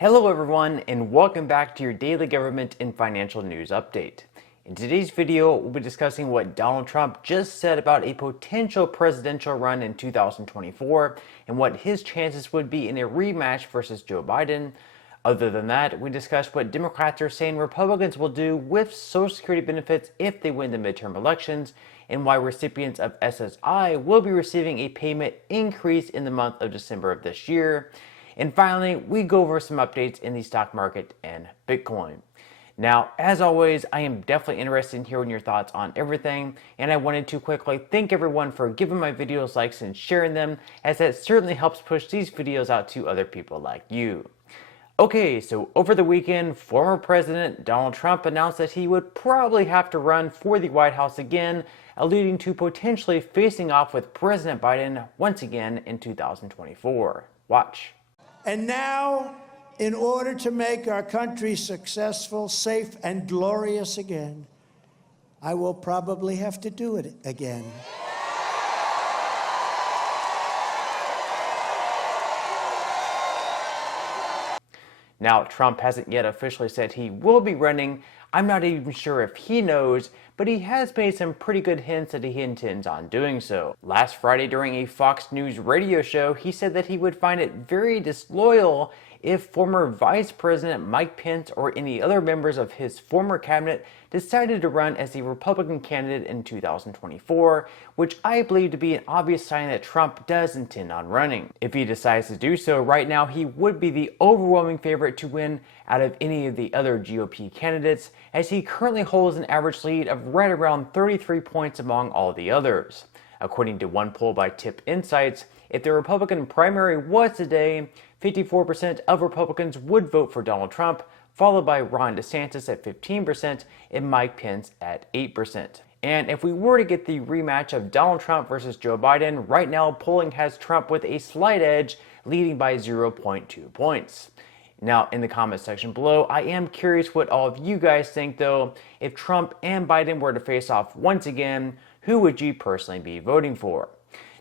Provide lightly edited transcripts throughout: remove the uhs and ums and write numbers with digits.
Hello everyone, and welcome back to your daily government and financial news update. In today's video, we'll be discussing what Donald Trump just said about a potential presidential run in 2024 and what his chances would be in a rematch versus Joe Biden. Other than that, we discuss what Democrats are saying Republicans will do with Social Security benefits if they win the midterm elections, and why recipients of SSI will be receiving a payment increase in the month of December of this year. And finally, we go over some updates in the stock market and Bitcoin. Now, as always, I am definitely interested in hearing your thoughts on everything, and I wanted to quickly thank everyone for giving my videos likes and sharing them, as that certainly helps push these videos out to other people like you. Okay, so over the weekend, former President Donald Trump announced that he would probably have to run for the White House again, alluding to potentially facing off with President Biden once again in 2024. Watch. And now, in order to make our country successful, safe, and glorious again, I will probably have to do it again. Now, Trump hasn't yet officially said he will be running. I'm not even sure if he knows, but he has made some pretty good hints that he intends on doing so. Last Friday during a Fox News radio show, he said that he would find it very disloyal if former Vice President Mike Pence or any other members of his former cabinet decided to run as a Republican candidate in 2024, which I believe to be an obvious sign that Trump does intend on running. If he decides to do so, right now he would be the overwhelming favorite to win out of any of the other GOP candidates, as he currently holds an average lead of right around 33 points among all the others. According to one poll by Tip Insights, if the Republican primary was today, 54% of Republicans would vote for Donald Trump, followed by Ron DeSantis at 15% and Mike Pence at 8%. And if we were to get the rematch of Donald Trump versus Joe Biden, right now polling has Trump with a slight edge, leading by 0.2 points. Now, in the comment section below, I am curious what all of you guys think though. If Trump and Biden were to face off once again, who would you personally be voting for?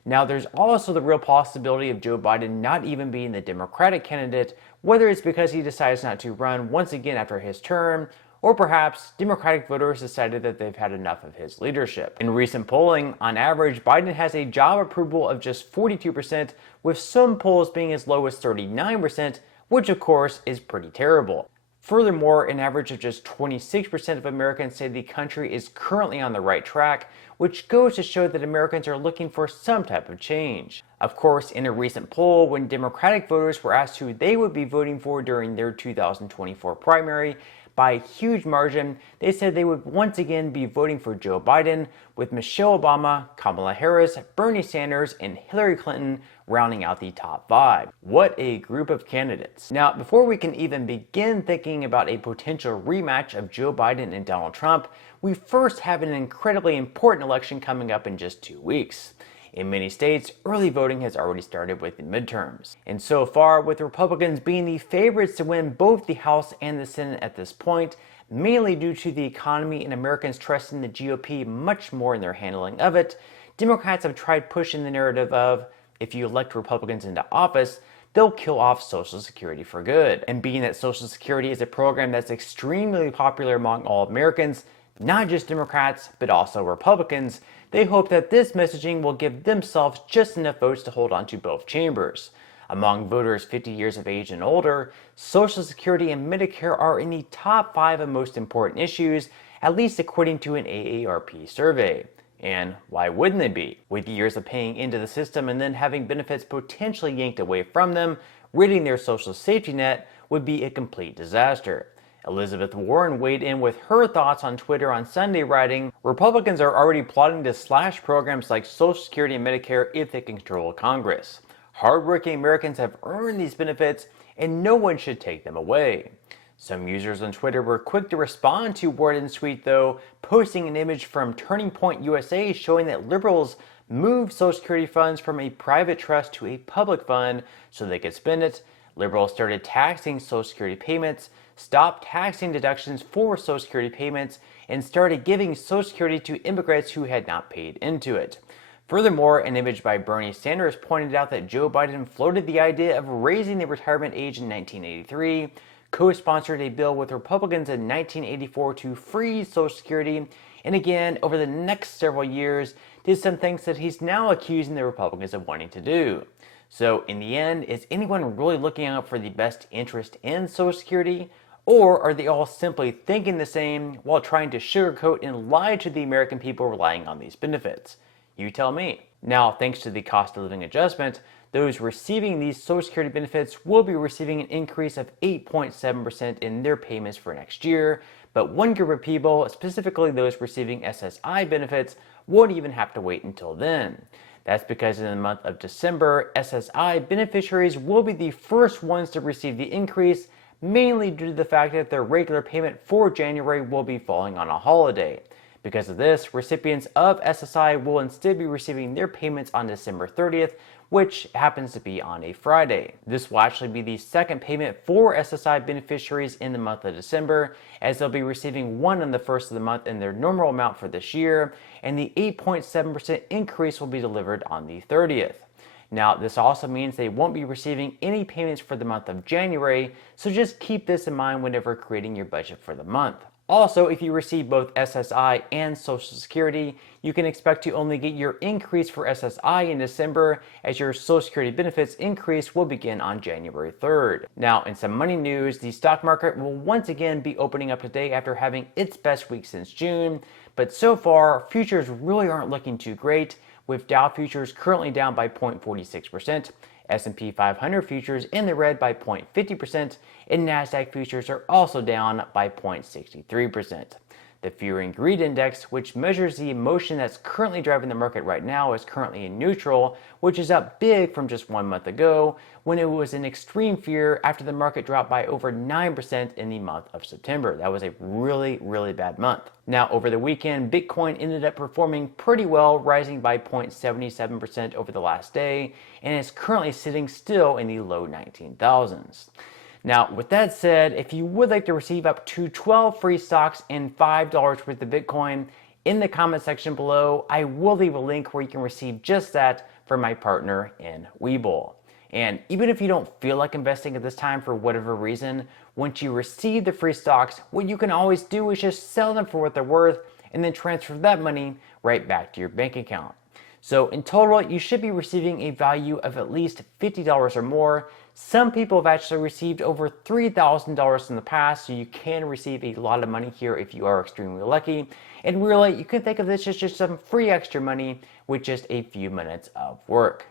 Now, there's also the real possibility of Joe Biden not even being the Democratic candidate, whether it's because he decides not to run once again after his term, or perhaps Democratic voters decided that they've had enough of his leadership. In recent polling, on average, Biden has a job approval of just 42%, with some polls being as low as 39%, which of course is pretty terrible. Furthermore, an average of just 26% of Americans say the country is currently on the right track, which goes to show that Americans are looking for some type of change. Of course, in a recent poll, when Democratic voters were asked who they would be voting for during their 2024 primary, by a huge margin, they said they would once again be voting for Joe Biden, with Michelle Obama, Kamala Harris, Bernie Sanders, and Hillary Clinton rounding out the top 5. What a group of candidates. Now, before we can even begin thinking about a potential rematch of Joe Biden and Donald Trump, we first have an incredibly important election coming up in just 2 weeks. In many states, early voting has already started with the midterms. And so far, with Republicans being the favorites to win both the House and the Senate at this point, mainly due to the economy and Americans trusting the GOP much more in their handling of it, Democrats have tried pushing the narrative of, if you elect Republicans into office, they'll kill off Social Security for good. And being that Social Security is a program that's extremely popular among all Americans, not just Democrats, but also Republicans, they hope that this messaging will give themselves just enough votes to hold on to both chambers. Among voters 50 years of age and older, Social Security and Medicare are in the top 5 of most important issues, at least according to an AARP survey. And why wouldn't they be? With years of paying into the system and then having benefits potentially yanked away from them, ridding their social safety net would be a complete disaster. Elizabeth Warren weighed in with her thoughts on Twitter on Sunday, writing, "Republicans are already plotting to slash programs like Social Security and Medicare if they control Congress. Hardworking Americans have earned these benefits, and no one should take them away." Some users on Twitter were quick to respond to Warren's tweet, though, posting an image from Turning Point USA showing that liberals moved Social Security funds from a private trust to a public fund so they could spend it. Liberals started taxing Social Security payments, stopped taxing deductions for Social Security payments, and started giving Social Security to immigrants who had not paid into it. Furthermore, an image by Bernie Sanders pointed out that Joe Biden floated the idea of raising the retirement age in 1983, co-sponsored a bill with Republicans in 1984 to freeze Social Security, and again, over the next several years, did some things that he's now accusing the Republicans of wanting to do. So in the end, is anyone really looking out for the best interest in Social Security? Or are they all simply thinking the same while trying to sugarcoat and lie to the American people relying on these benefits? You tell me. Now, thanks to the cost of living adjustment, those receiving these Social Security benefits will be receiving an increase of 8.7% in their payments for next year, but one group of people, specifically those receiving SSI benefits, won't even have to wait until then. That's because in the month of December, SSI beneficiaries will be the first ones to receive the increase, mainly due to the fact that their regular payment for January will be falling on a holiday. Because of this, recipients of SSI will instead be receiving their payments on December 30th, which happens to be on a Friday. This will actually be the second payment for SSI beneficiaries in the month of December, as they'll be receiving one on the first of the month in their normal amount for this year, and the 8.7% increase will be delivered on the 30th. Now, this also means they won't be receiving any payments for the month of January, so just keep this in mind whenever creating your budget for the month. Also, if you receive both SSI and Social Security, you can expect to only get your increase for SSI in December, as your Social Security benefits increase will begin on January 3rd. Now, in some money news, the stock market will once again be opening up today after having its best week since June, but so far, futures really aren't looking too great, with Dow futures currently down by 0.46%, S&P 500 futures in the red by 0.50%, and NASDAQ futures are also down by 0.63%. The Fear and Greed Index, which measures the emotion that's currently driving the market right now, is currently in neutral, which is up big from just 1 month ago, when it was in extreme fear after the market dropped by over 9% in the month of September. That was a really, really bad month. Now, over the weekend, Bitcoin ended up performing pretty well, rising by 0.77% over the last day, and is currently sitting still in the low 19,000s. Now, with that said, if you would like to receive up to 12 free stocks and $5 worth of Bitcoin, in the comment section below, I will leave a link where you can receive just that from my partner in Webull. And even if you don't feel like investing at this time for whatever reason, once you receive the free stocks, what you can always do is just sell them for what they're worth and then transfer that money right back to your bank account. So in total, you should be receiving a value of at least $50 or more. Some people have actually received over $3,000 in the past, so you can receive a lot of money here if you are extremely lucky. And really, you can think of this as just some free extra money with just a few minutes of work.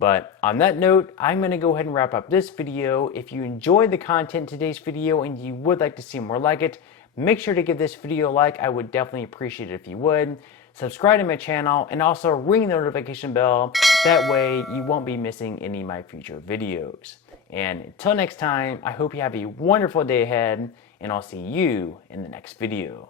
But on that note, I'm going to go ahead and wrap up this video. If you enjoyed the content in today's video and you would like to see more like it, make sure to give this video a like. I would definitely appreciate it if you would. Subscribe to my channel and also ring the notification bell. That way you won't be missing any of my future videos. And until next time, I hope you have a wonderful day ahead, and I'll see you in the next video.